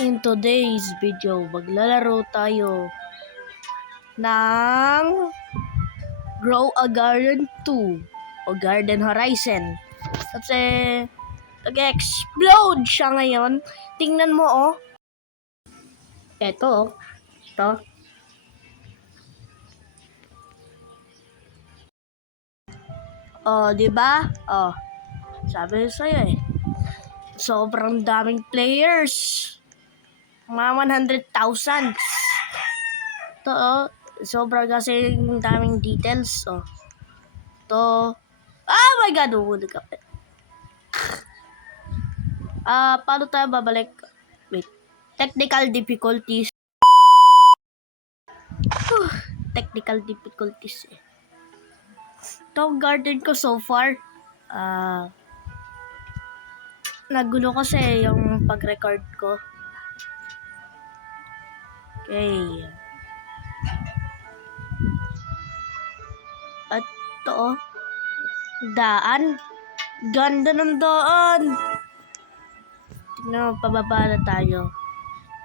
In today's video, maglalaro tayo ng Grow a Garden 2 o Garden Horizon. Kasi nag-explode siya ngayon. Tingnan mo oh. Ito oh. Ito. Oh, di ba? Oh. Sabi ko sa'yo eh. Sobrang daming players. Mga 100,000. Ito oh. Sobrang kasi daming details oh. Ito. Oh my God! Uhulog ka. Paano tayo babalik? Wait. Technical difficulties. Technical difficulties eh. Ito garden ko so far. Nagulo kasi yung pag-record ko. Okay. At ito oh. Daan. Ganda ng daan. Tignan mo, pababa na tayo.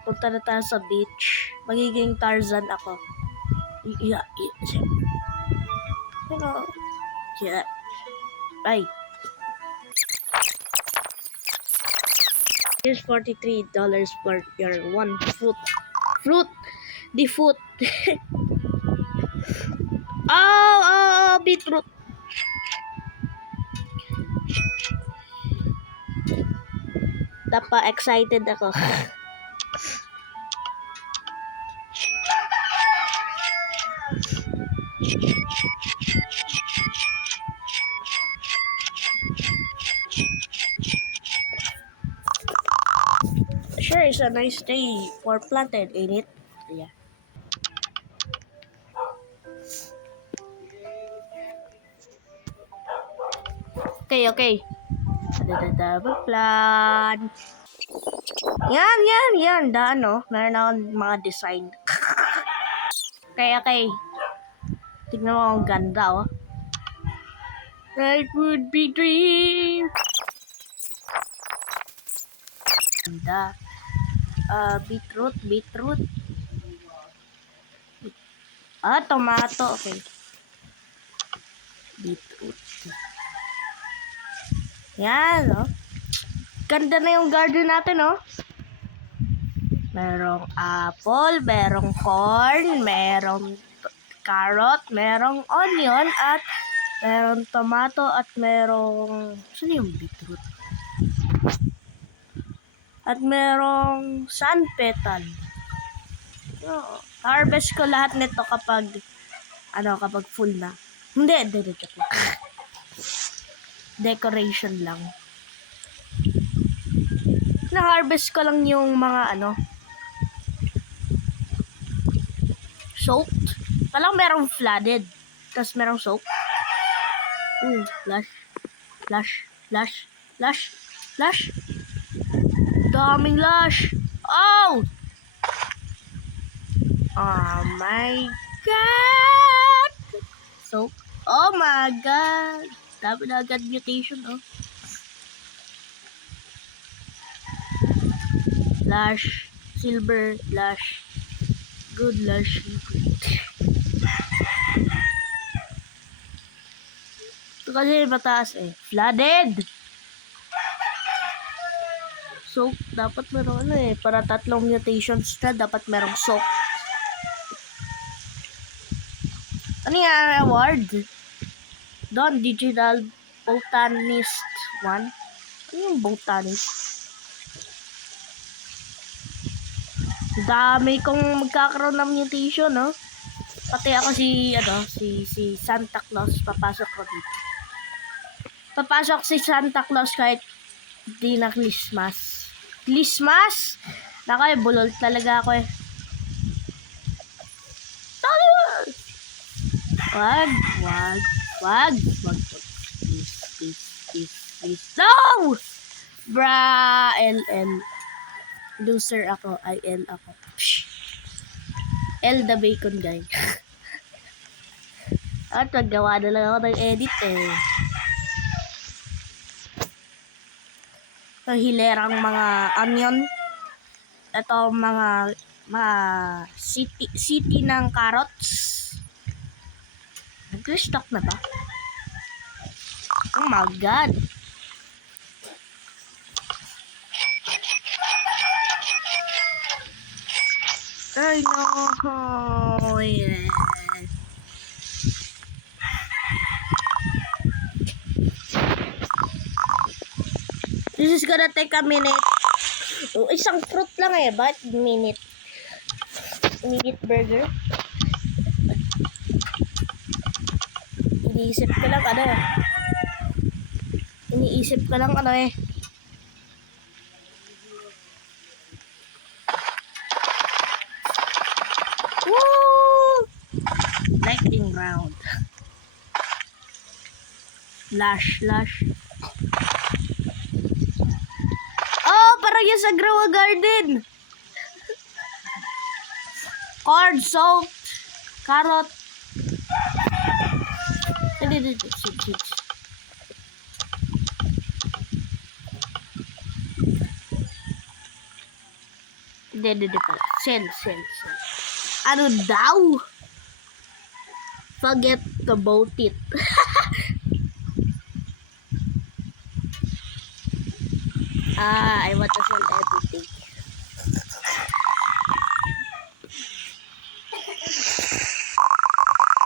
Punta na tayo sa beach. Magiging Tarzan ako. Yeah. Yeah. Bye. Here's $43 for your one fruit. Fruit! The fruit! Beetroot! Excited ako. Sure, it's a nice day for planted, ain't it? Yeah. Okay. Double plan. Yan. Daan, no? Meron akong mga design. Okay. Tignan mo ang ganda, oh. That would be dream. Ganda. Beetroot. Tomato. Okay. Beetroot. Yan, oh. Ganda na yung garden natin, oh. Merong apple, merong corn, merong carrot, merong onion, at merong tomato, at merong... Saan yung beetroot? At merong sun petal. Oh, harvest ko lahat nito kapag full na. Hindi, joke lang. Decoration lang. Na-harvest ko lang yung mga soaked. Palang merong flooded. Tapos merong soaked. Lash. Daming lash. Oh my God. Soaked. Oh my God. Dami na agad mutation, oh. Lash, silver, lash, good lash. Ito kasi mataas eh. Flooded! So, dapat meron para 3 mutations na, dapat merong soak. Ano yung award? Don Digital Botanist 1. Ano yung botanist? Dami kong magkakaroon ng mutation, no? Pati ako si Santa Claus, papasok ko dito. Papasok si Santa Claus kahit di na Christmas. Christmas? Nako, bulol talaga ako eh. Wag. Please. No! Bra, LL. Loser ako, IL ako. Psh. L the bacon guy. At naggawa na lang ako ng edit eh. Hilerang mga onion. ito mga city ng carrots. Nag-restock na ba? Oh my god. Ay no. Yeah. This is gonna take a minute. Oh, isang fruit lang eh. Bakit minute? Minute burger? Iniisip ko lang ano eh. Iniisip ko lang ano eh. Woo! Lightning round. Lash. Oh, parang yung sa Grow a Garden. Corn, salt, carrot. Seeds. Hindi pala. Sell. Ano daw? Forget about it. I want to sell everything.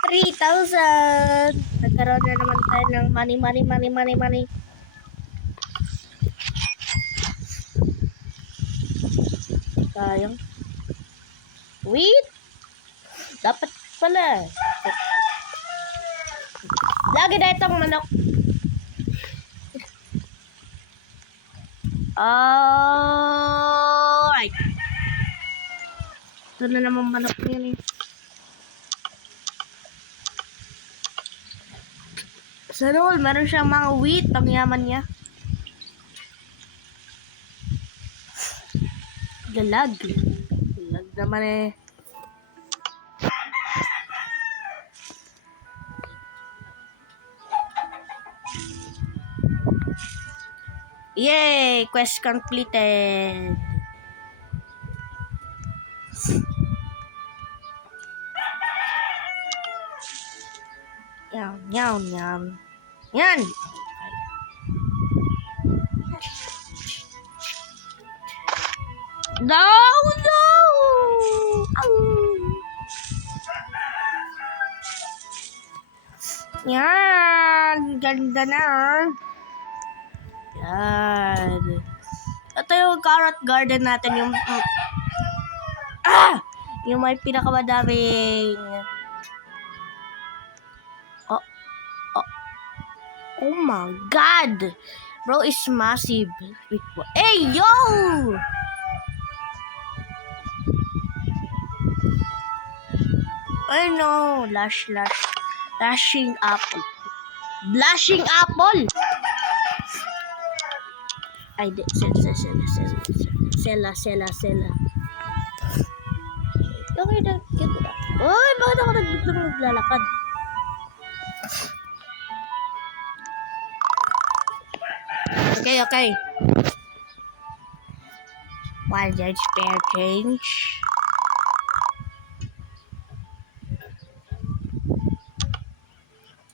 $3,000. Nagkaroon na naman tayo ng money. Sayang. Wait. Dapat pala. Lagi na itong manok. Alright. Ito na naman manok niya eh. Sa loob, meron siyang mga wheat. Ang yaman niya. Galag naman eh. Yay! Quest completed. Yan. No! Yan! Ganda na. Yan. Ito yung carrot garden natin. Yung may pinakamadaming... Oh my god! Bro is massive. Wait, what? Hey, yo! I know. Lashing apple. Blushing apple! Ay, di. Sela. Okay na. Uy, bakit ako naglalakad? Okay. 1 spare change.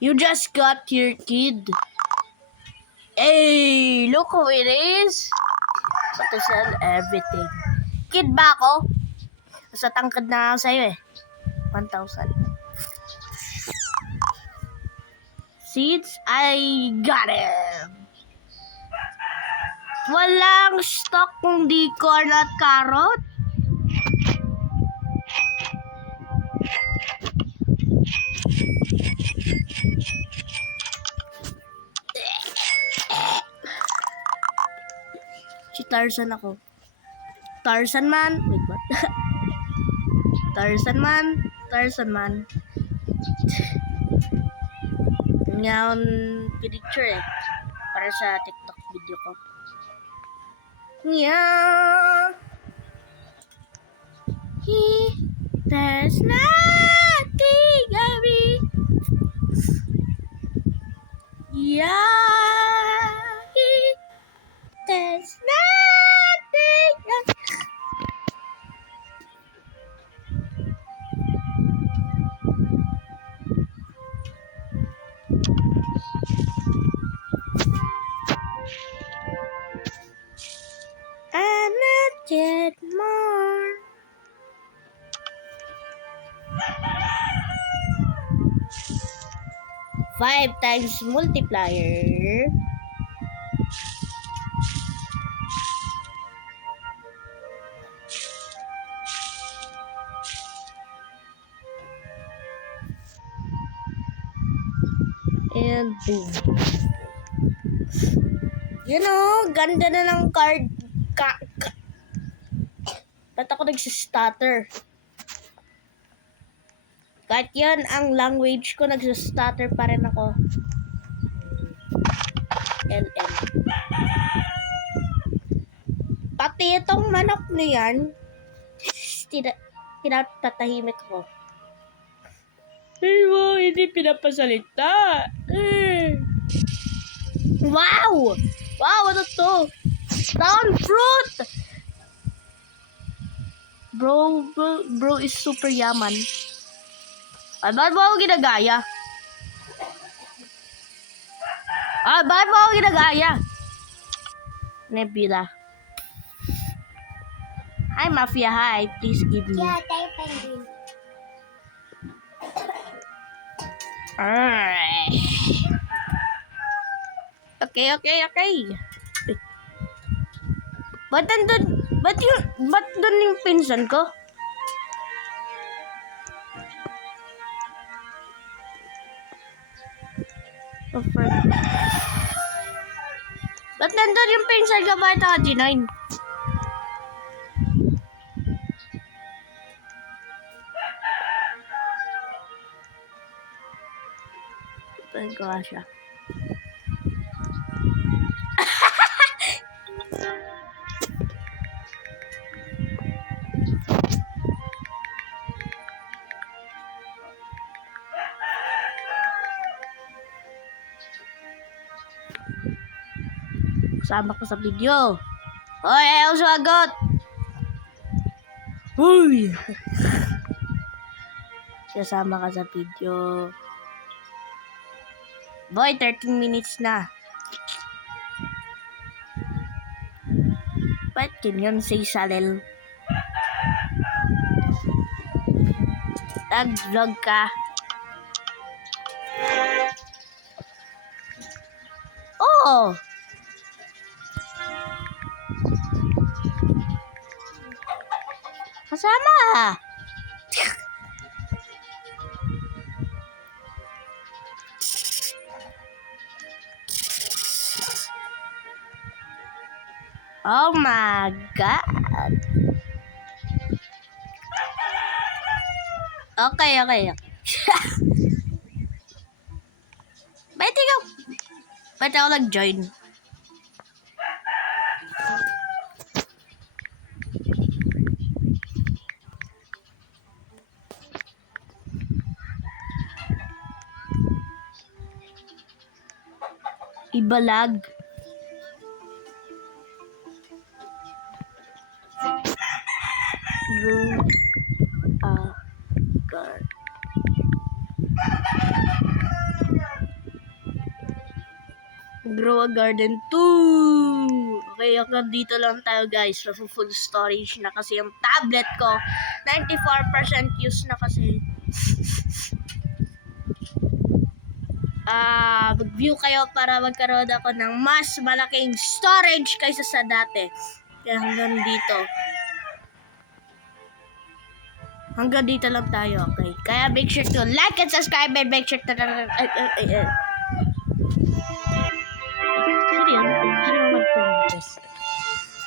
You just got your kid. Hey, look who it is. Got to sell everything. Kid ba ako? Sa tangkad na ako sa'yo eh. 1,000. Seeds, I got him. Walang stock kung di corn at carrot. Si Tarzan ako. Tarzan man. Wait, what? Tarzan man. Ngayon, picture eh. Para sa TikTok video ko. Yeah. There's nothing of me. Yeah. There's nothing. 5 times multiplier. And boom. You know, ganda na ng card. Ba't ako nagsistutter? Kahit yan ang language ko, nagsistutter pa rin ako. LM. Pati itong manok na yan, pinapatahimik ko. Hindi pinapasalita. Wow! Wow, ano to? Down fruit! Bro is super yaman. Ay, bakit mo ako ginagaya? Bakit mo ako ginagaya? Nebula. Hi, Mafia. Hi. Please give me. Yeah, tayo penguin. Alright. Okay. Ba't dun yung pinsan ko? Oh, friend. Ba't nandun yung pinsan ko? Bakit ako G9? Ba't ko siya? Kasama ko sa video. Hoy, ayaw sumagot! Hoy! Kasama ka sa video. Boy, 13 minutes na. Ba't ganyan say Salel? Nag-vlog ka. Oh! Kasama! Oh my God! Okay. Ba't ako nag-join? Ibalag. Grow a Garden 2. Okay, hanggang dito lang tayo guys. Full storage na kasi yung tablet ko. 94% use na kasi. Mag-view kayo para magkaroon ako ng mas malaking storage kaysa sa dati. Kaya hanggang dito. Hanggang dito lang tayo, okay? Kaya make sure to like and subscribe and make sure to...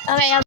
Okay,